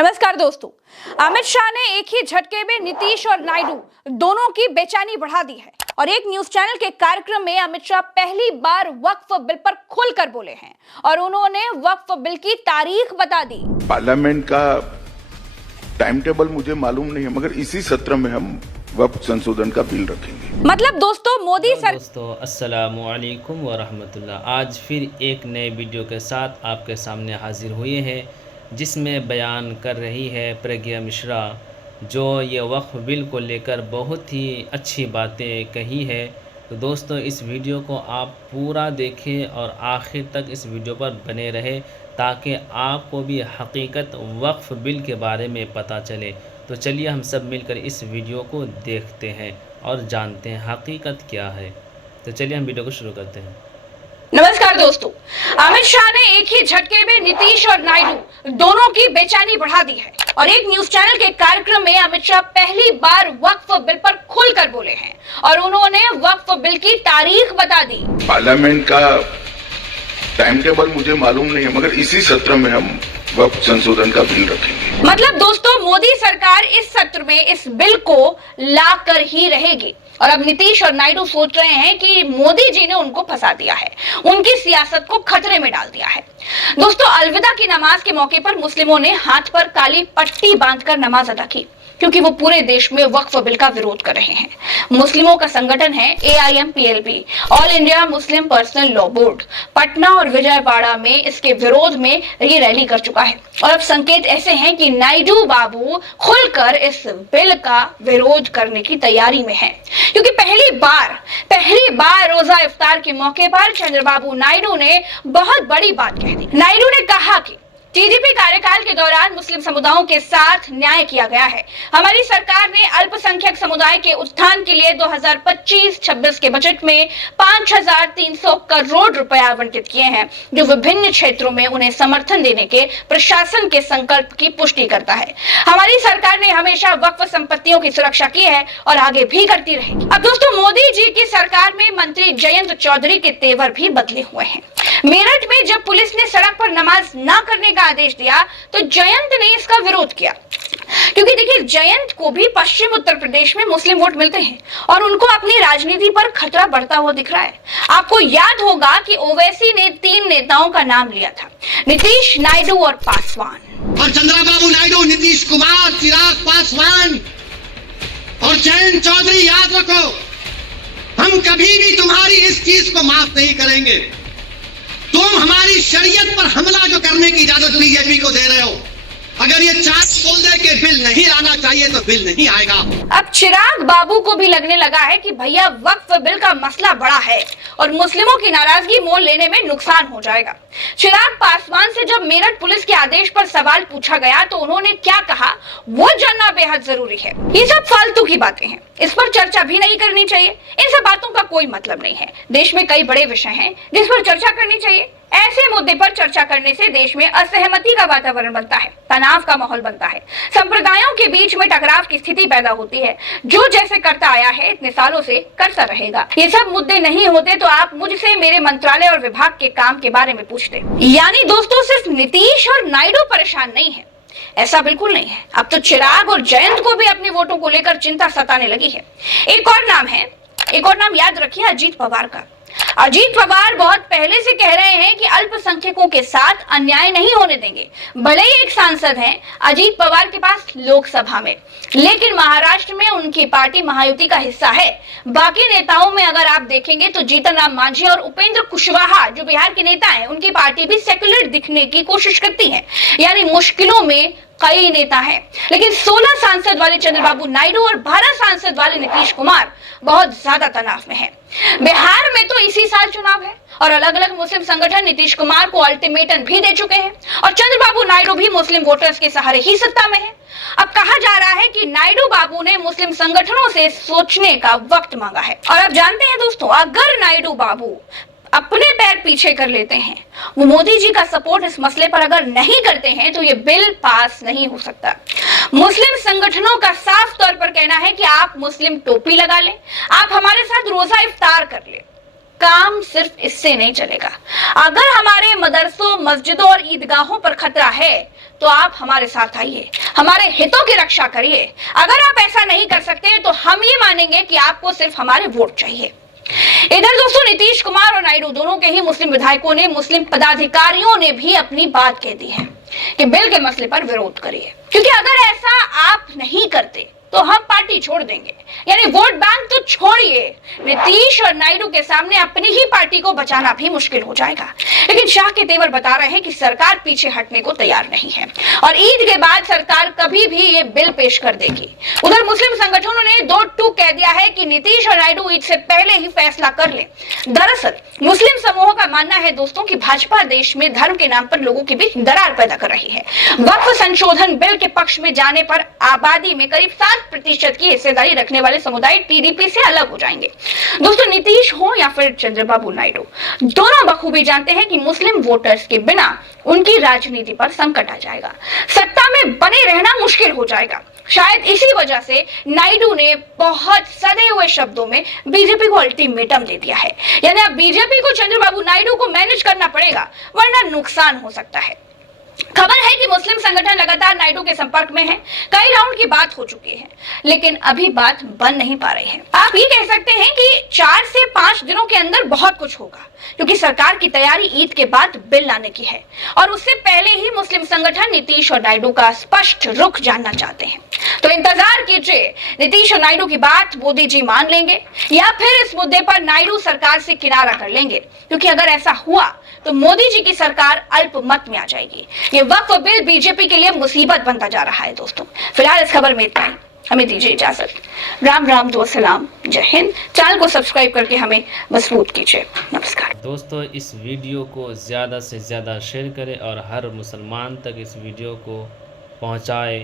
नमस्कार दोस्तों, अमित शाह ने एक ही झटके में नीतीश और नायडू दोनों की बेचैनी बढ़ा दी है और एक न्यूज चैनल के कार्यक्रम में अमित शाह पहली बार वक्फ बिल पर खुलकर बोले हैं और उन्होंने वक्फ बिल की तारीख बता दी। पार्लियामेंट का टाइम टेबल मुझे मालूम नहीं है, मगर इसी सत्र में हम वक्फ संशोधन का बिल रखेंगे। मतलब दोस्तों मोदी सर दोस्तों अस्सलामु अलैकुम व रहमतुल्लाह। आज फिर एक नए वीडियो के साथ आपके सामने हाजिर हुए हैं जिसमें बयान कर रही है प्रज्ञा मिश्रा, जो ये वक्फ बिल को लेकर बहुत ही अच्छी बातें कही है। तो दोस्तों इस वीडियो को आप पूरा देखें और आखिर तक इस वीडियो पर बने रहें ताकि आपको भी हकीकत वक्फ बिल के बारे में पता चले। तो चलिए हम सब मिलकर इस वीडियो को देखते हैं और जानते हैं हकीकत क्या है। तो चलिए हम वीडियो को शुरू करते हैं। नमस्कार दोस्तों, अमित शाह ने एक ही झटके में नीतीश और नायडू दोनों की बेचैनी बढ़ा दी है और एक न्यूज चैनल के कार्यक्रम में अमित शाह पहली बार वक्फ बिल पर खुलकर बोले हैं और उन्होंने वक्फ बिल की तारीख बता दी। पार्लियामेंट का टाइम टेबल मुझे मालूम नहीं है, मगर इसी सत्र में हम वक्फ संशोधन का बिल रखेंगे। मतलब दोस्तों मोदी सरकार इस सत्र में इस बिल को लाकर ही रहेगी और अब नीतीश और नायडू सोच रहे हैं कि मोदी जी ने उनको फंसा दिया है, उनकी सियासत को खतरे में डाल दिया है। दोस्तों अलविदा की नमाज के मौके पर मुस्लिमों ने हाथ पर काली पट्टी बांधकर नमाज अदा की क्योंकि वो पूरे देश में वक्फ बिल का विरोध कर रहे हैं। मुस्लिमों का संगठन है AIMPLB, all India Muslim personal law board, Patna और विजयवाड़ा में इसके विरोध में ये रैली कर चुका है और अब संकेत ऐसे हैं कि नायडू बाबू खुलकर इस बिल का विरोध करने की तैयारी में है क्योंकि पहली बार रोजा इफ्तार के मौके पर चंद्रबाबू नायडू ने बहुत बड़ी बात कह दी। नायडू ने कहा कि TDP कार्यकाल के दौरान मुस्लिम समुदायों के साथ न्याय किया गया है। हमारी सरकार ने अल्पसंख्यक समुदाय के उत्थान के लिए 2025-26 के बजट में 5,300 करोड़ रुपए आवंटित किए हैं, जो विभिन्न क्षेत्रों में उन्हें समर्थन देने के प्रशासन के संकल्प की पुष्टि करता है। हमारी सरकार ने हमेशा वक्फ संपत्तियों की सुरक्षा की है और आगे भी करती रहेगी। अब दोस्तों मोदी जी की सरकार में मंत्री जयंत चौधरी के तेवर भी बदले हुए हैं। मेरठ में जब पुलिस ने सड़क पर नमाज ना करने का आदेश दिया तो जयंत ने इसका विरोध किया क्योंकि देखिए जयंत को भी पश्चिम उत्तर प्रदेश में मुस्लिम वोट मिलते हैं और उनको अपनी राजनीति पर खतरा बढ़ता हुआ दिख रहा है। आपको याद होगा कि ओवैसी ने 3 नेताओं का नाम लिया था, नीतीश, नायडू और पासवान। और चंद्रबाबू नायडू, नीतीश कुमार, चिराग पासवान और जयंत चौधरी, याद रखो हम कभी भी तुम्हारी इस चीज को माफ नहीं करेंगे। तुम हमारी शरीयत पर हमला जो करने की इजाजत बीजेपी को दे रहे हो, अगर ये चार्ज बोल दे कि बिल नहीं आना चाहिए तो बिल नहीं आएगा। अब चिराग बाबू को भी लगने लगा है कि भैया वक्फ बिल का मसला बड़ा है और मुस्लिमों की नाराजगी मोल लेने में नुकसान हो जाएगा। चिराग पासवान से जब मेरठ पुलिस के आदेश पर सवाल पूछा गया तो उन्होंने क्या कहा वो जानना बेहद जरूरी है। ये सब फालतू की बातें हैं, इस पर चर्चा भी नहीं करनी चाहिए। इन सब बातों का कोई मतलब नहीं है। देश में कई बड़े विषय हैं जिस पर चर्चा करनी चाहिए। ऐसे मुद्दे पर चर्चा करने से देश में असहमति का वातावरण बनता है, तनाव का माहौल बनता है, संप्रदायों के बीच में टकराव की स्थिति पैदा होती है। जो जैसे करता आया है इतने सालों से करता रहेगा। ये सब मुद्दे नहीं होते तो आप मुझसे मेरे मंत्रालय और विभाग के काम के बारे में पूछते। यानी दोस्तों सिर्फ नीतीश और नायडू परेशान नहीं है, ऐसा बिल्कुल नहीं है। अब तो चिराग और जयंत को भी अपने वोटों को लेकर चिंता सताने लगी है। एक और नाम याद रखिए, अजीत पवार का। अजीत पवार बहुत पहले से कह रहे हैं कि अल्पसंख्यकों के साथ अन्याय नहीं होने देंगे। भले ही एक सांसद हैं अजीत पवार के पास लोकसभा में, लेकिन महाराष्ट्र में उनकी पार्टी महायुति का हिस्सा है। बाकी नेताओं में अगर आप देखेंगे तो जीतन राम मांझी और उपेंद्र कुशवाहा जो बिहार के नेता हैं, उनकी पार्टी भी सेक्युलर दिखने की कोशिश करती है। यानी मुश्किलों में कई नेता हैं, लेकिन 16 सांसद वाले चंद्रबाबू नायडू और 12 सांसद वाले नीतीश कुमार बहुत ज्यादा तनाव में हैं। बिहार में तो इसी साल चुनाव है और अलग अलग मुस्लिम संगठन नीतीश कुमार को अल्टीमेटम भी दे चुके हैं और चंद्रबाबू नायडू भी मुस्लिम वोटर्स के सहारे ही सत्ता में है। अब कहा जा रहा है कि नायडू बाबू ने मुस्लिम संगठनों से सोचने का वक्त मांगा है। और अब जानते हैं दोस्तों, अगर नायडू बाबू अपने पैर पीछे कर लेते हैं, वो मोदी जी का सपोर्ट इस मसले पर अगर नहीं करते हैं तो ये बिल पास नहीं हो सकता। मुस्लिम संगठनों का साफ तौर पर कहना है कि आप मुस्लिम टोपी लगा लें, आप हमारे साथ रोजा इफ्तार कर लें, काम सिर्फ इससे नहीं चलेगा। अगर हमारे मदरसों, मस्जिदों और ईदगाहों पर खतरा है तो आप हमारे साथ आइए, हमारे हितों की रक्षा करिए। अगर आप ऐसा नहीं कर सकते तो हम ये मानेंगे कि आपको सिर्फ हमारे वोट चाहिए। इधर दोस्तों नीतीश कुमार और नायडू दोनों के ही मुस्लिम विधायकों ने, मुस्लिम पदाधिकारियों ने भी अपनी बात कह दी है कि बिल के मसले पर विरोध करिए, क्योंकि अगर ऐसा आप नहीं करते तो हम पार्टी छोड़ देंगे। यानी वोट बैंक तो छोड़िए, नीतीश और नायडू के सामने अपनी ही पार्टी को बचाना भी मुश्किल हो जाएगा। लेकिन शाह के तेवर बता रहे हैं कि सरकार पीछे हटने को तैयार नहीं है और ईद के बाद सरकार कभी भी ये बिल पेश कर देगी। उधर मुस्लिम संगठनों ने दो टूक कह दिया है कि नीतीश और नायडू ईद से पहले ही फैसला कर ले। दरअसल मुस्लिम समूहों का मानना है दोस्तों कि भाजपा देश में धर्म के नाम पर लोगों के बीच दरार पैदा कर रही है। वक्फ संशोधन बिल के पक्ष में जाने पर आबादी में करीब 7% की हिस्सेदारी रखने वाले समुदाय टीडीपी से अलग हो जाएंगे। दोस्तों नीतीश हो या फिर चंद्रबाबू नायडू, दोनों बखूबी जानते हैं कि मुस्लिम वोटर्स के बिना उनकी राजनीति पर संकट आ जाएगा, सत्ता में बने रहना मुश्किल हो जाएगा। शायद इसी वजह से नायडू ने बहुत सधे हुए शब्दों में बीजेपी को अल्टीमेटम दे दिया है। यानी अब बीजेपी को चंद्रबाबू नायडू को मैनेज करना पड़ेगा, वरना नुकसान हो सकता है। खबर है कि मुस्लिम संगठन लगातार नायडू के संपर्क में हैं। कई राउंड की बात हो चुकी है, लेकिन अभी बात बन नहीं पा रही है। आप ये कह सकते हैं कि 4 से 5 दिनों के अंदर बहुत कुछ होगा, क्योंकि सरकार की तैयारी ईद के बाद बिल लाने की है और उससे पहले ही मुस्लिम संगठन नीतीश और नायडू का स्पष्ट रुख जानना चाहते हैं। तो इंतजार कीजिए, नीतीश और नायडू की बात मोदी जी मान लेंगे या फिर इस मुद्दे पर नायडू सरकार से किनारा कर लेंगे, क्योंकि अगर ऐसा हुआ तो मोदी जी की सरकार अल्पमत में आ जाएगी। ये वक्फ बिल बीजेपी के लिए मुसीबत बनता जा रहा है। दोस्तों फिलहाल इस खबर में इतना ही, हमें दीजिए इजाजत। राम राम, दो सलाम, जय हिंद। चैनल को सब्सक्राइब करके हमें मजबूत कीजिए। नमस्कार दोस्तों, इस वीडियो को ज़्यादा से ज़्यादा शेयर करें और हर मुसलमान तक इस वीडियो को पहुंचाए।